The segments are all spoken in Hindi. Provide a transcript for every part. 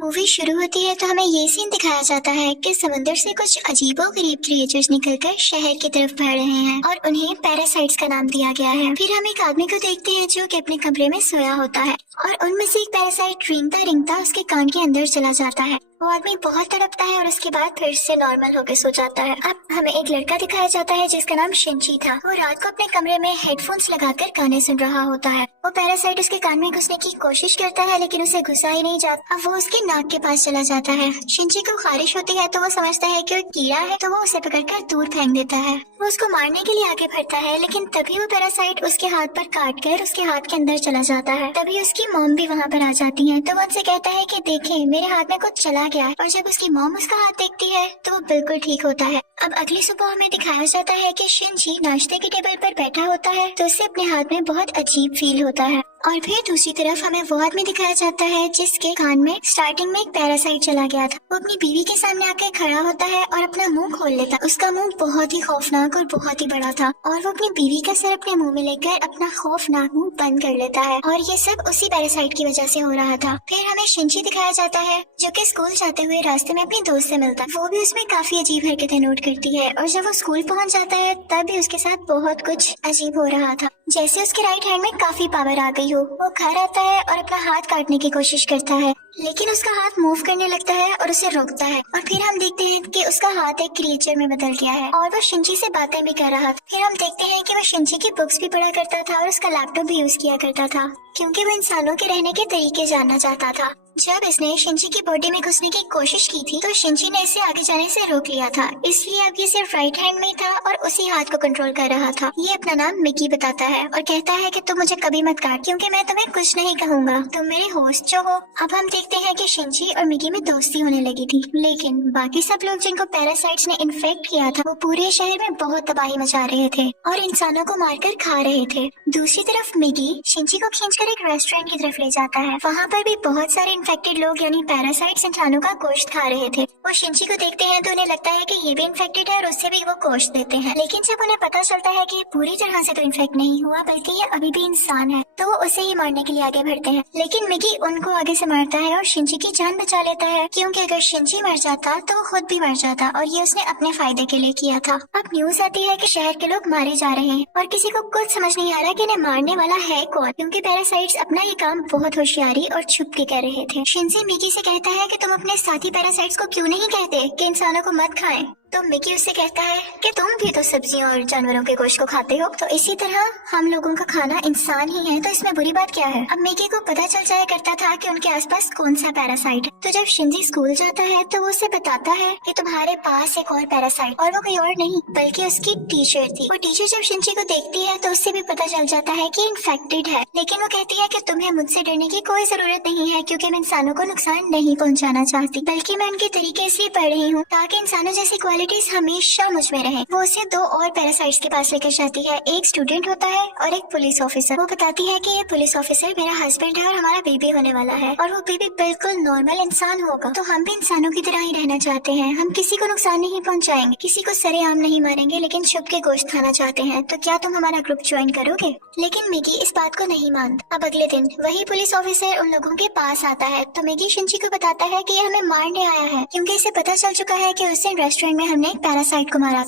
मूवी शुरू होती है तो हमें ये सीन दिखाया जाता है कि समुद्र से कुछ अजीबोगरीब क्रिएचर्स निकलकर शहर की तरफ बढ़ रहे हैं और उन्हें पैरासाइट्स का नाम दिया गया है। फिर हम एक आदमी को देखते हैं जो कि अपने कमरे में सोया होता है और उनमें से एक पैरासाइट रेंगता रेंगता उसके कान के अंदर चला जाता है। वो आदमी बहुत तड़पता है और उसके बाद फिर से नॉर्मल होकर सो जाता है। अब हमें एक लड़का दिखाया जाता है जिसका नाम शिंची था। वो रात को अपने कमरे में हेडफोन्स लगाकर गाने सुन रहा होता है। वो पैरासाइट उसके कान में घुसने की कोशिश करता है लेकिन उसे घुसा ही नहीं जाता। अब वो उसके नाक के पास चला जाता है। शिंची को खारिश होती है तो वो समझता है कि वो कीड़ा है तो वो उसे पकड़कर दूर फेंक देता है। वो उसको मारने के लिए आगे बढ़ता है लेकिन तभी वो पैरासाइट उसके हाथ पर काट कर उसके हाथ के अंदर चला जाता है। तभी उसकी मॉम भी वहाँ पर आ जाती है तो वो उनसे कहता है कि देखें मेरे हाथ में कुछ चला गया है। और जब उसकी मॉम उसका हाथ देखती है तो वो बिल्कुल ठीक होता है। अब अगली सुबह हमें दिखाया जाता है कि शिंची नाश्ते के टेबल पर बैठा होता है तो उसे अपने हाथ में बहुत अजीब फील होता है। और फिर दूसरी तरफ हमें वो आदमी दिखाया जाता है जिसके कान में स्टार्टिंग में एक पैरासाइट चला गया था। वो अपनी बीवी के सामने आकर खड़ा होता है और अपना मुंह खोल लेता। उसका मुंह बहुत ही खौफनाक और बहुत ही बड़ा था और वो अपनी बीवी का सर अपने मुंह में लेकर अपना खौफनाक मुंह बंद कर लेता है और ये सब उसी पैरासाइट की वजह से हो रहा था। फिर हमें शिंची दिखाया जाता है जो कि स्कूल जाते हुए रास्ते में अपनी दोस्त से मिलता है। वो भी उसमें काफी अजीब हरकतें नोट करती है और जब वो स्कूल पहुंच जाता है तब भी उसके साथ बहुत कुछ अजीब हो रहा था। जैसे उसके राइट हैंड में काफी पावर आ गई हो। वो घर आता है और अपना हाथ काटने की कोशिश करता है लेकिन उसका हाथ मूव करने लगता है और उसे रोकता है। और फिर हम देखते हैं कि उसका हाथ एक क्रिएचर में बदल गया है और वो शिंची से बातें भी कर रहा था। फिर हम देखते हैं कि वो शिंची की बुक्स भी पढ़ा करता था और उसका लैपटॉप भी यूज किया करता था क्योंकि वो इंसानों के रहने के तरीके जानना चाहता था। जब इसने शिंची की बॉडी में घुसने की कोशिश की थी तो शिंची ने इसे आगे जाने से रोक लिया था, इसलिए अब ये सिर्फ राइट हैंड में था और उसी हाथ को कंट्रोल कर रहा था। ये अपना नाम मिकी बताता है और कहता है कि तुम मुझे कभी मत काट क्योंकि मैं तुम्हें कुछ नहीं कहूँगा, तुम मेरे होस्ट जो हो। अब हम देखते हैं कि शिंची और मिकी में दोस्ती होने लगी थी लेकिन बाकी सब लोग जिनको पैरासाइट्स ने इन्फेक्ट किया था वो पूरे शहर में बहुत तबाही मचा रहे थे और इंसानों को मारकर खा रहे थे। दूसरी तरफ मिकी शिंची को खींचकर एक रेस्टोरेंट की तरफ ले जाता है। वहाँ पर भी बहुत सारे इन्फेक्टेड लोग यानी पैरासाइट्स इंसानों का गोश्त खा रहे थे। वो शिंची को देखते हैं तो उन्हें लगता है कि ये भी इन्फेक्टेड है और उससे भी वो गोश्त देते हैं। लेकिन जब उन्हें पता चलता है कि ये पूरी तरह से तो इन्फेक्ट नहीं हुआ बल्कि ये अभी भी इंसान है तो वो उसे ही मारने के लिए आगे बढ़ते हैं। लेकिन मिकी उनको आगे से मारता है और शिंची की जान बचा लेता है क्योंकि अगर शिंची मर जाता तो वो खुद भी मर जाता और ये उसने अपने फायदे के लिए किया था। अब न्यूज आती है कि शहर के लोग मारे जा रहे हैं और किसी को कुछ समझ नहीं आ रहा कि इन्हें मारने वाला है कौन क्योंकि पैरासाइट्स अपना ये काम बहुत होशियारी और छुप के कर रहे थे। शिंची मिकी से कहता है कि तुम अपने साथी पैरासाइट्स को क्यों नहीं कहते कि इंसानों को मत खाएं। तो मिकी उससे कहता है कि तुम भी तो सब्जियों और जानवरों के गोश्त को खाते हो तो इसी तरह हम लोगों का खाना इंसान ही है तो इसमें बुरी बात क्या है। अब मिकी को पता चल जाया करता था कि उनके आसपास कौन सा पैरासाइट है। तो जब शिंजी स्कूल जाता है तो वो उसे बताता है कि तुम्हारे पास एक और पैरासाइट और वो कोई और नहीं बल्कि उसकी टीचर थी। वो टीचर जब शिंजी को देखती है तो उससे भी पता चल जाता है कि इन्फेक्टेड है लेकिन वो कहती है कि तुम्हें मुझसे डरने की कोई जरूरत नहीं है क्योंकि मैं इंसानों को नुकसान नहीं पहुँचाना चाहती बल्कि मैं उनके तरीके इसलिए पढ़ रही हूँ ताकि इंसानों जैसी क्वालिटीज हमेशा मुझ में रहे। वो उसे दो और पैरासाइट्स के पास लेकर जाती है। एक स्टूडेंट होता है और एक पुलिस ऑफिसर। वो बताती है कि ये पुलिस ऑफिसर मेरा हस्बैंड है और हमारा बेबी होने वाला है और वो बेबी बिल्कुल नॉर्मल इंसान होगा। तो हम भी इंसानों की तरह ही रहना चाहते हैं, हम किसी को नुकसान नहीं पहुंचाएंगे, किसी को सरेआम नहीं मारेंगे लेकिन छुप के गोश्त खाना चाहते हैं। तो क्या तुम हमारा ग्रुप ज्वाइन करोगे? लेकिन मिकी इस बात को नहीं मानता। अब अगले दिन वही पुलिस ऑफिसर उन लोगों के पास आता है तो मिकी शिंची को बताता है कि ये हमें मारने आया है क्योंकि इसे पता चल चुका है कि उस दिन रेस्टोरेंट में हमने एक पैरासाइट को मारा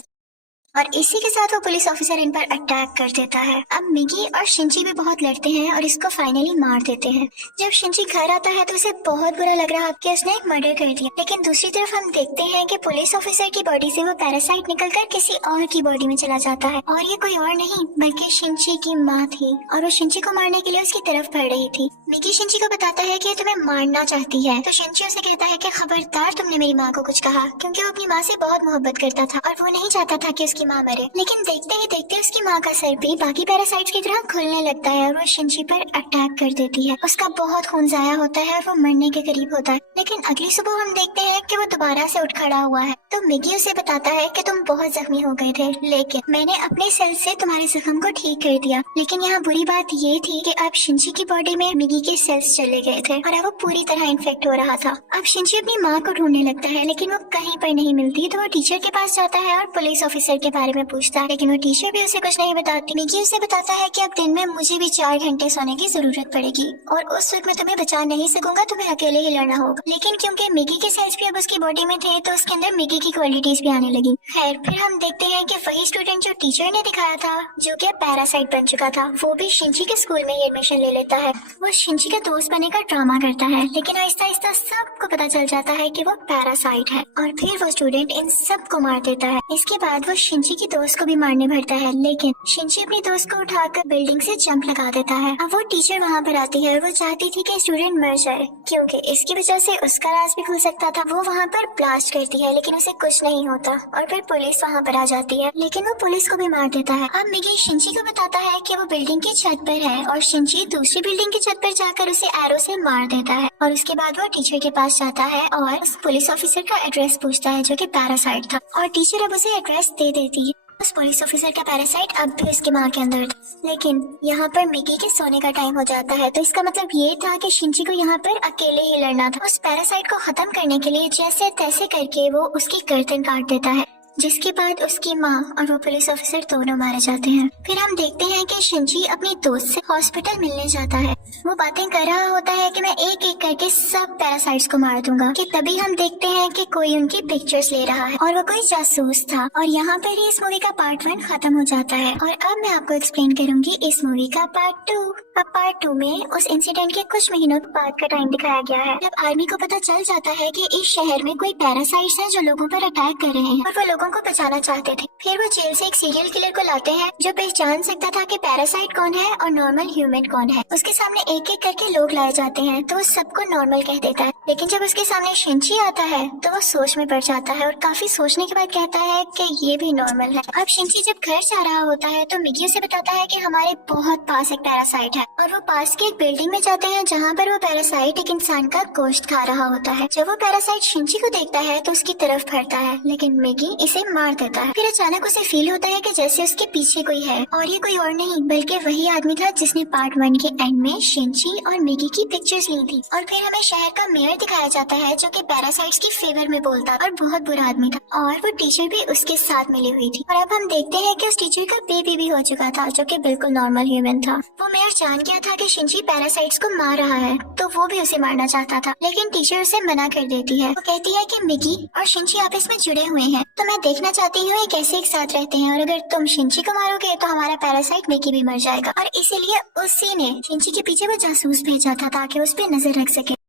और इसी के साथ वो पुलिस ऑफिसर इन पर अटैक कर देता है। अब मिकी और शिंची भी बहुत लड़ते हैं और इसको फाइनली मार देते हैं। जब शिंची घर आता है तो उसे बहुत बुरा लग रहा कि उसने एक मर्डर कर दिया लेकिन दूसरी तरफ हम देखते हैं कि पुलिस ऑफिसर की बॉडी से वो पैरासाइट निकलकर किसी और की बॉडी में चला जाता है और ये कोई और नहीं बल्कि शिंची की माँ थी और वो शिंची को मारने के लिए उसकी तरफ बढ़ रही थी। मिकी शिंची को बताता है कि तुम्हें मारना चाहती है तो शिंची उसे कहता है कि खबरदार तुमने मेरी माँ को कुछ कहा क्योंकि वो अपनी माँ से बहुत मोहब्बत करता था और वो नहीं चाहता था कि उसकी माँ मरे। लेकिन देखते ही देखते उसकी माँ का सर भी बाकी पैरासाइट्स की तरह खुलने लगता है और वो शिंची पर अटैक कर देती है। उसका बहुत खून जाया होता है और वो मरने के करीब होता है। लेकिन अगली सुबह हम देखते हैं कि वो दोबारा से उठ खड़ा हुआ है तो मिकी उसे बताता है कि तुम बहुत जख्मी हो गए थे लेकिन मैंने अपने सेल से तुम्हारे जख्म को ठीक कर दिया। लेकिन यहाँ बुरी बात ये थी कि अब शिंची की बॉडी में मिकी के सेल्स चले गए थे और अब वो पूरी तरह इन्फेक्ट हो रहा था। अब शिंची अपनी माँ को ढूंढने लगता है लेकिन वो कहीं पर नहीं मिलती तो वो टीचर के पास जाता है और पुलिस ऑफिसर के बारे में पूछता है, लेकिन वो टीचर भी उसे कुछ नहीं बताती। मिगी उसे बताता है कि अब दिन में मुझे भी 4 घंटे सोने की जरूरत पड़ेगी और उस वक्त मैं तुम्हें बचा नहीं सकूंगा, तुम्हें अकेले ही लड़ना होगा। लेकिन क्योंकि मिगी के सेल्स भी अब उसकी बॉडी में थे तो उसके अंदर मिगी की क्वालिटीज भी आने लगी। खैर, फिर हम देखते हैं कि वही स्टूडेंट जो टीचर ने दिखाया था, जो कि पैरासाइट बन चुका था, वो भी शिंची के स्कूल में ही एडमिशन ले लेता है। वो शिंची का दोस्त बनने का ड्रामा करता है, लेकिन आहिस्ता आहिस्ता सबको पता चल जाता है कि वो पैरासाइट है और फिर वो स्टूडेंट इन सबको मार देता है। इसके बाद वो शिंची की दोस्त को भी मारने भरता है, लेकिन शिंची अपनी दोस्त को उठाकर बिल्डिंग से जंप लगा देता है। अब वो टीचर वहाँ पर आती है और वो चाहती थी कि स्टूडेंट मर जाए, क्योंकि इसकी वजह से उसका राज भी खुल सकता था। वो वहाँ पर ब्लास्ट करती है, लेकिन उसे कुछ नहीं होता और फिर पुलिस वहाँ पर आ जाती है, लेकिन वो पुलिस को भी मार देता है। अब मिगी शिंची को बताता है कि वो बिल्डिंग की छत पर है और शिंची दूसरी बिल्डिंग की छत पर जाकर उसे एरो से मार देता है। और उसके बाद वो टीचर के पास जाता है और उस पुलिस ऑफिसर का एड्रेस पूछता है, जो कि पैरासाइट था, और टीचर अब उसे एड्रेस दे देती है। उस पुलिस ऑफिसर का पैरासाइट अब भी उसकी माँ के अंदर था, लेकिन यहाँ पर मिगी के सोने का टाइम हो जाता है, तो इसका मतलब ये था कि शिंची को यहाँ पर अकेले ही लड़ना था। उस पैरासाइट को खत्म करने के लिए जैसे तैसे करके वो उसकी गर्दन काट देता है, जिसके बाद उसकी माँ और वो पुलिस ऑफिसर दोनों मारे जाते हैं। फिर हम देखते हैं कि शिंची अपनी दोस्त से हॉस्पिटल मिलने जाता है। वो बातें कर रहा होता है कि मैं एक एक करके सब पैरासाइट्स को मार दूंगा, कि तभी हम देखते हैं कि कोई उनकी पिक्चर्स ले रहा है और वो कोई जासूस था। और यहाँ पर ही इस मूवी का पार्ट 1 खत्म हो जाता है और अब मैं आपको एक्सप्लेन करूंगी इस मूवी का पार्ट 2। अब पार्ट 2 में उस इंसिडेंट के कुछ महीनों बाद का टाइम दिखाया गया है, जब आर्मी को पता चल जाता है कि इस शहर में कोई पैरासाइट्स हैं जो लोगों पर अटैक कर रहे हैं और वो लोगों को बचाना चाहते थे। फिर वो जेल से एक सीरियल किलर को लाते हैं जो पहचान सकता था कि पैरासाइट कौन है और नॉर्मल ह्यूमन कौन है। उसके सामने एक एक करके लोग लाए जाते हैं तो वो सबको नॉर्मल कह देता है, लेकिन जब उसके सामने शिंची आता है तो वो सोच में पड़ जाता है और काफी सोचने के बाद कहता है कि ये भी नॉर्मल है। अब शिंची जब घर जा रहा होता है तो मिगी उसे बताता है कि हमारे बहुत पास एक पैरासाइट है, और वो पास की एक बिल्डिंग में जाते हैं जहाँ पर वो पैरासाइट एक इंसान का गोश्त खा रहा होता है। जब वो पैरासाइट शिंची को देखता है तो उसकी तरफ बढ़ता है, लेकिन मिगी इसे मार देता है। फिर अचानक उसे फील होता है कि जैसे उसके पीछे कोई है, और ये कोई और नहीं बल्कि वही आदमी था जिसने पार्ट 1 के एंड में शिंची और मिगी की पिक्चर्स ली थी। और फिर हमें शहर का मेयर दिखाया जाता है जो कि पैरासाइट्स की फेवर में बोलता और बहुत बुरा आदमी था, और वो टीचर भी उसके साथ मिली हुई थी। और अब हम देखते हैं कि उस टीचर का बेबी भी हो चुका था जो कि बिल्कुल नॉर्मल ह्यूमन था। वो मेयर जान गया था कि शिंची पैरासाइट्स को मार रहा है, तो वो भी उसे मारना चाहता था, लेकिन टीचर उसे मना कर देती है। वो कहती है कि मिगी और शिंची आपस में जुड़े हुए हैं, तो मैं देखना चाहती हूँ ये कैसे एक साथ रहते हैं, और अगर तुम शिंची को मारोगे तो हमारा पैरासाइट मिगी भी मर जाएगा। और इसीलिए उसी ने शिंची के पीछे वो जासूस भेजा था ताकि उस पर नजर रख सके।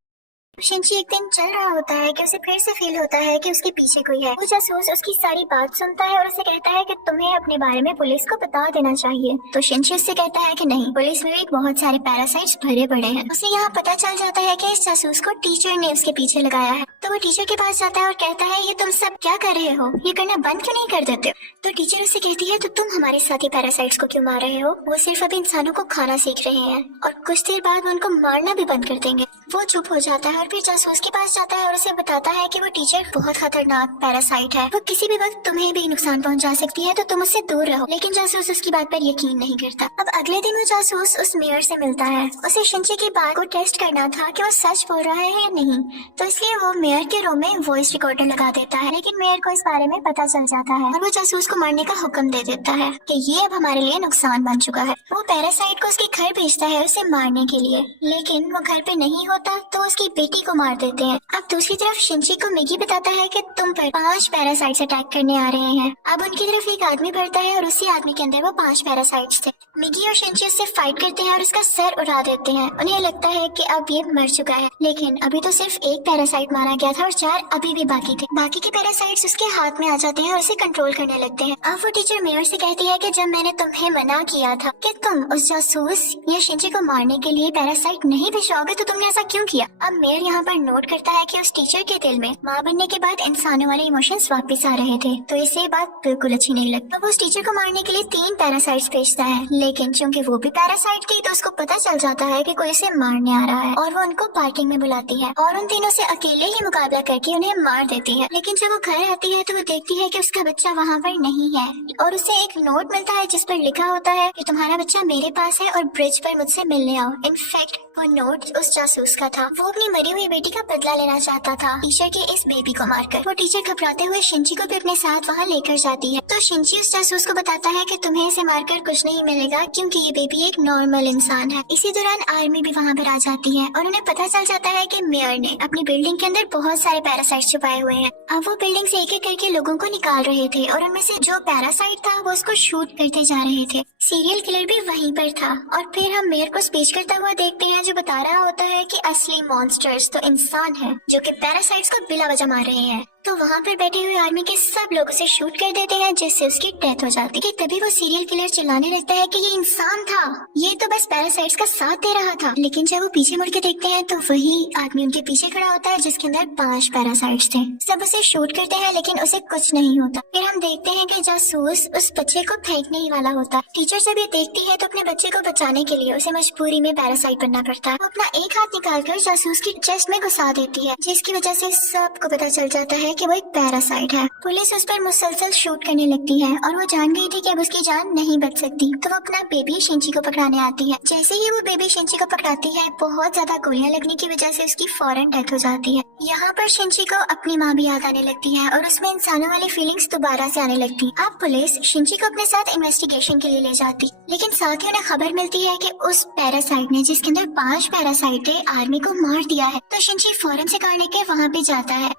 शिंची एक दिन चल रहा होता है कि उसे फिर से फील होता है कि उसके पीछे कोई है। वो जासूस उसकी सारी बात सुनता है और उसे कहता है कि तुम्हें अपने बारे में पुलिस को बता देना चाहिए। तो शिंची उससे कहता है कि नहीं, पुलिस में भी बहुत सारे पैरासाइट्स भरे पड़े हैं। उसे यहाँ पता चल जाता है कि इस जासूस को टीचर ने उसके पीछे लगाया है। तो वो टीचर के पास जाता है और कहता है ये तुम सब क्या कर रहे हो, ये करना बंद क्यों नहीं कर देते हो। तो टीचर उससे कहती है तो तुम हमारे साथी पैरासाइट्स को क्यों मार रहे हो, वो सिर्फ अभी इंसानों को खाना सीख रहे हैं और कुछ देर बाद वो उनको मारना भी बंद कर देंगे। वो चुप हो जाता है और फिर जासूस के पास जाता है और उसे बताता है कि वो टीचर बहुत खतरनाक पैरासाइट है, वो किसी भी वक्त तुम्हें भी नुकसान पहुंचा सकती है, तो तुम उससे दूर रहो। लेकिन जासूस उसकी बात पर यकीन नहीं करता। अब अगले दिन वो जासूस उस मेयर से मिलता है। उसे शिंची की बात को टेस्ट करना था कि वो सच बोल रहा है या नहीं, तो इसलिए वो मेयर के रूम में वॉइस रिकॉर्डर लगा देता है, लेकिन मेयर को इस बारे में पता चल जाता है और वो जासूस को मारने का हुक्म दे देता है कि ये अब हमारे लिए नुकसान बन चुका है। वो पैरासाइट को उसके घर भेजता है उसे मारने के लिए, लेकिन वो घर पे नहीं होता तो उसकी बेटी को मार देते हैं। अब दूसरी तरफ शिंची को मिगी बताता है कि तुम पर 5 पैरासाइट्स अटैक करने आ रहे हैं। अब उनकी तरफ एक आदमी बढ़ता है और उसी आदमी के अंदर वो 5 पैरासाइट्स थे। मिगी और शिंची उससे फाइट करते हैं और उसका सर उड़ा देते हैं। उन्हें लगता है कि अब ये मर चुका है, लेकिन अभी तो सिर्फ एक पैरासाइट मारा गया था और 4 अभी भी बाकी थे। बाकी के पैरासाइट्स उसके हाथ में आ जाते हैं और उसे कंट्रोल करने लगते हैं। अब वो टीचर मेयर से कहती है कि जब मैंने तुम्हें मना किया था कि तुम उस जासूस या शिंची को मारने के लिए पैरासाइट नहीं भिजवाओगे, तो तुमने ऐसा क्यों किया। अब मेयर यहाँ पर नोट करता है कि उस टीचर के दिल में माँ बनने के बाद इंसानों वाले इमोशंस वापस आ रहे थे, तो इसे बात बिल्कुल अच्छी नहीं लगती। वो उस टीचर को मारने के लिए 3 पैरासाइट्स भेजता है, लेकिन चूंकि वो भी पैरासाइट थी तो उसको पता चल जाता है कि कोई उसे मारने आ रहा है और वो उनको पार्किंग में बुलाती है और उन तीनों से अकेले ही मुकाबला करके उन्हें मार देती है। लेकिन जब वो घर आती है तो वो देखती है कि उसका बच्चा वहाँ पर नहीं है और उसे एक नोट मिलता है जिस पर लिखा होता है कि तुम्हारा बच्चा मेरे पास है और ब्रिज पर मुझसे मिलने आओ। इनफैक्ट वो नोट उस जासूस का था। वो अपनी मरी हुई बेटी का बदला लेना चाहता था टीचर के इस बेबी को मारकर। वो टीचर घबराते हुए शिंची को भी अपने साथ वहाँ लेकर जाती है। तो शिंची उस जासूस को बताता है कि तुम्हें इसे मारकर कुछ नहीं मिलेगा क्योंकि ये बेबी एक नॉर्मल इंसान है। इसी दौरान आर्मी भी वहाँ पर आ जाती है और उन्हें पता चल जाता है कि मेयर ने अपनी बिल्डिंग के अंदर बहुत सारे पैरासाइट छुपाए हुए हैं। अब वो बिल्डिंग से एक एक करके लोगों को निकाल रहे थे और उनमें से जो पैरासाइट था वो उसको शूट करते जा रहे थे। सीरियल किलर भी वहीं पर था और फिर हम मेयर को स्पीच करता हुआ देखते हैं जो बता रहा होता है कि असली मॉन्स्टर्स तो इंसान हैं जो कि पैरासाइट्स को बिला वजह मार रहे हैं। तो वहाँ पर बैठे हुए आर्मी के सब लोग उसे शूट कर देते हैं जिससे उसकी डेथ हो जाती है। तभी वो सीरियल किलर चिल्लाने लगता है कि ये इंसान था, ये तो बस पैरासाइट्स का साथ दे रहा था। लेकिन जब वो पीछे मुड़ के देखते हैं तो वही आदमी उनके पीछे खड़ा होता है जिसके अंदर 5 पैरासाइट्स थे। सब उसे शूट करते हैं लेकिन उसे कुछ नहीं होता। फिर हम देखते हैं कि जासूस उस बच्चे को फेंकने ही वाला होता है। टीचर जब ये देखती है तो अपने बच्चे को बचाने के लिए उसे मजबूरी में पैरासाइट बनना पड़ता है। वो अपना एक हाथ निकालकर जासूस की चेस्ट में घुसा देती है जिसकी वजह से सबको पता चल जाता है कि वो एक पैरासाइट है। पुलिस उस पर मुसलसल शूट करने लगती है और वो जान गई थी कि अब उसकी जान नहीं बच सकती। तो वो अपना बेबी शिंची को पकड़ाने आती है। जैसे ही वो बेबी शिंची को पकड़ाती है बहुत ज्यादा गोलियां लगने की वजह से उसकी फौरन डेथ हो जाती है। यहाँ पर शिंची को अपनी माँ भी याद आने लगती है और उसमें इंसानों वाली फीलिंग्स दोबारा से आने लगती। अब पुलिस शिंची को अपने साथ इन्वेस्टिगेशन के लिए ले जाती, लेकिन साथ ही उन्हें खबर मिलती है कि उस पैरासाइट ने जिसके अंदर 5 पैरासाइट थे आर्मी को मार दिया है। तो शिंची फौरन से कार लेके वहाँ पे जाता है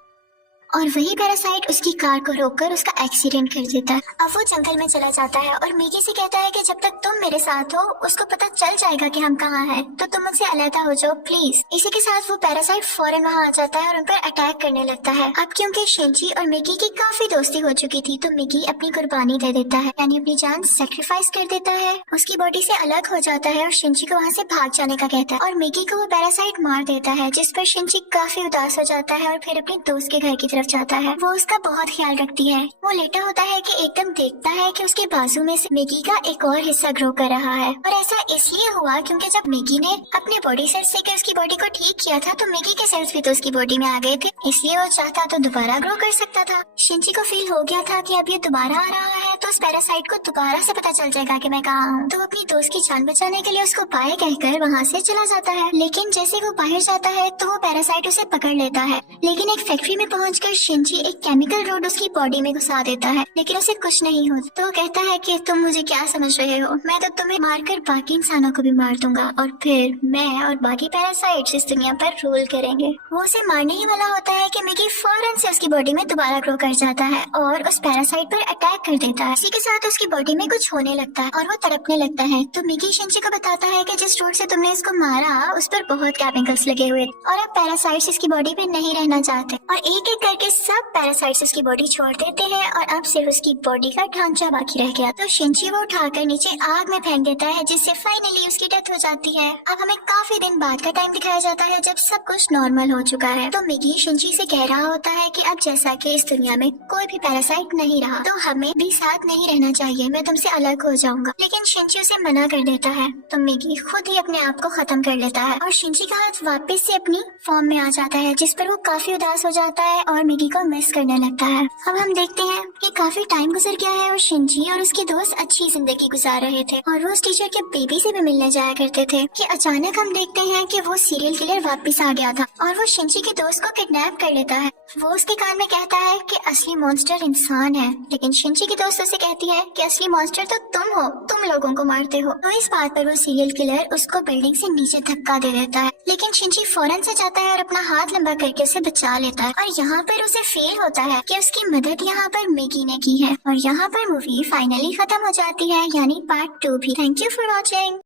और वही पैरासाइट उसकी कार को रोककर उसका एक्सीडेंट कर देता है। अब वो जंगल में चला जाता है और मैगी से कहता है कि जब तक तुम मेरे साथ हो उसको पता चल जाएगा कि हम कहाँ हैं, तो तुम मुझसे अलग हो जाओ प्लीज। इसी के साथ वो पैरासाइट फौरन वहाँ आ जाता है और उन पर अटैक करने लगता है। अब क्योंकि शिंची और मैगी की काफी दोस्ती हो चुकी थी तो मैगी अपनी कुर्बानी दे देता है, यानी अपनी जान सेक्रीफाइस कर देता है, उसकी बॉडी से अलग हो जाता है और शिंची को वहाँ से भाग जाने का कहता है और मैगी को वो पैरासाइट मार देता है, जिस पर शिंची काफी उदास हो जाता है और फिर अपने दोस्त के घर की तरफ जाता है। वो उसका बहुत ख्याल रखती है। वो लेटा होता है कि एकदम देखता है कि उसके बाजू में से मैगी का एक और हिस्सा ग्रो कर रहा है और ऐसा इसलिए हुआ क्योंकि जब मैगी ने अपने बॉडी सेल्स से उसकी बॉडी को ठीक किया था तो मैगी के सेल्स भी तो उसकी बॉडी में आ गए थे, इसलिए वो चाहता तो दोबारा ग्रो कर सकता था। शिंची को फील हो गया था कि अब ये दोबारा आ रहा है तो उस पैरासाइट को दोबारा से पता चल जाएगा कि मैं कहाँ हूँ। तो अपनी दोस्त की जान बचाने के लिए उसको बाय कहकर वहाँ से चला जाता है। लेकिन जैसे वो बाहर जाता है तो वो पैरासाइट उसे पकड़ लेता है। लेकिन एक फैक्ट्री में पहुंचकर शिंची एक केमिकल रोड उसकी बॉडी में घुसा देता है, लेकिन उसे कुछ नहीं होता। तो वो कहता है कि तुम मुझे क्या समझ रहे हो, मैं तो तुम्हें मारकर बाकी इंसानों को भी मार दूंगा और फिर मैं और बाकी पैरासाइट्स इस दुनिया पर रूल करेंगे। वो उसे मारने ही वाला होता है कि मैगी फौरन से उसकी बॉडी में दोबारा ग्रो कर जाता है और उस पैरासाइट पर अटैक कर देता है। इसी के साथ उसकी बॉडी में कुछ होने लगता है और वो तड़पने लगता है। तो मैगी शिंची को बताता है कि जिस रोड से तुमने इसको मारा उस पर बहुत केमिकल्स लगे हुए और अब पैरासाइट्स इसकी बॉडी में नहीं रहना चाहते और एक एक करके सब पैरासाइट्स उसकी बॉडी छोड़ देते हैं और अब सिर्फ उसकी बॉडी का ढांचा बाकी रह गया। तो शिंची वो उठाकर नीचे आग में फेंक देता है जिससे फाइनली उसकी डेथ हो जाती है। अब हमें काफी दिन बाद का टाइम दिखाया जाता है जब सब कुछ नॉर्मल हो चुका है। तो मैगी शिंची से कह रहा होता है कि अब जैसा कि इस दुनिया में कोई भी पैरासाइट नहीं रहा तो हमें भी साथ नहीं रहना चाहिए, मैं तुमसे अलग हो जाऊंगा। लेकिन शिंची उसे मना कर देता है तो मैगी खुद ही अपने आप को खत्म कर लेता है और शिंची का हाथ वापस से अपनी फॉर्म में आ जाता है, जिस पर वो काफी उदास हो जाता है और मैगी को मिस करने लगता है। अब हम देखते हैं कि काफी टाइम गुजर गया है और शिंची और उसके दोस्त अच्छी जिंदगी गुजार रहे थे और वो उस टीचर के बेबी से भी मिलने जाया करते थे कि अचानक हम देखते हैं कि वो सीरियल किलर वापस आ गया था और वो शिंची के दोस्त को किडनैप कर लेता है। वो उसके कान में कहता है कि असली मॉन्स्टर इंसान है, लेकिन शिंची की दोस्त उसे कहती है कि असली मॉन्स्टर तो तुम हो, तुम लोगों को मारते हो। तो इस बात पर वो सीरियल किलर उसको बिल्डिंग से नीचे धक्का दे देता है, लेकिन शिंची फौरन से जाता है और अपना हाथ लंबा करके उसे बचा लेता है और यहाँ पर उसे फील होता है कि उसकी मदद यहाँ पर मैगी ने की है और यहाँ पर मूवी फाइनली खत्म हो जाती है, यानी पार्ट 2 भी। Thank you for watching.